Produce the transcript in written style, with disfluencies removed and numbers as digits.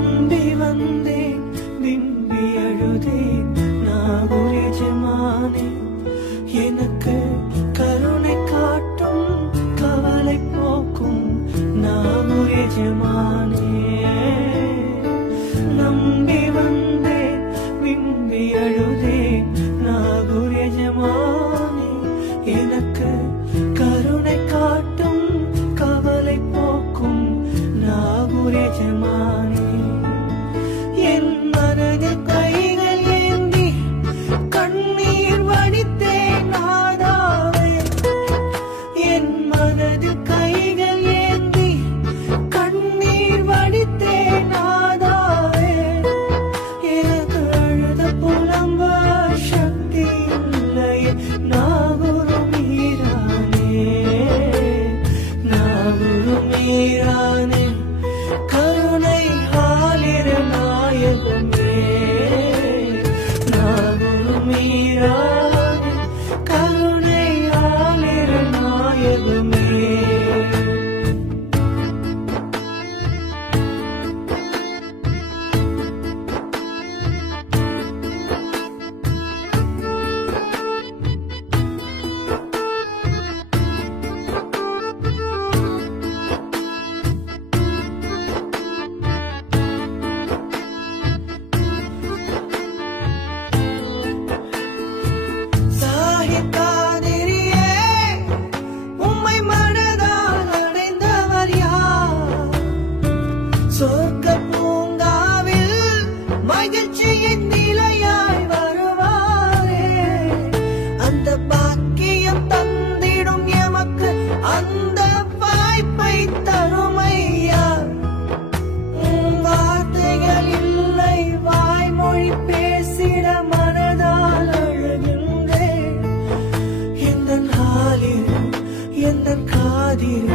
நம்பி வந்தேன் விம்பி அழுதேன் நாகூர் எஜமானே எனக்கு கருணை காட்டும் கவலை போக்கும் நாகூர் எஜமானே நம்பி வந்தேன் விம்பி அழுதேன் நாகூர் எஜமானே எனக்கு கருணை காட்டும் கவலை போக்கும் நாகூர் எஜமானே என் மனதில் கைகள் ஏந்தி கண்ணீர் வடித்தேன் நாதாவே என் மனதில் கைகள் ஏந்தி கண்ணீர் வடித்தேன் நாதாவே எனக்கு அழுத புலம்ப சக்தி இல்லையே நாகூர் மீரானே நாகூர் மீரானே கருணை ஆலிர நாயகமே நாகூர் மீரானே கருணை ஆலிர நாயகமே சாஹித்தாதிரியே உம்மை மனதால் அடைந்தவர் யார் சொர்க்க பூங்காவில் மகிழ்ச்சியின் நிலையாய் வருவாரே அந்த பாக்கியம் தந்திடும் எமக்கு அந்த வாய்ப்பை தருமையா வார்த்தைகள் இல்லை வாய்மொழி பேசிட மனதால் அழுகின்றேன் எந்தன் காதில்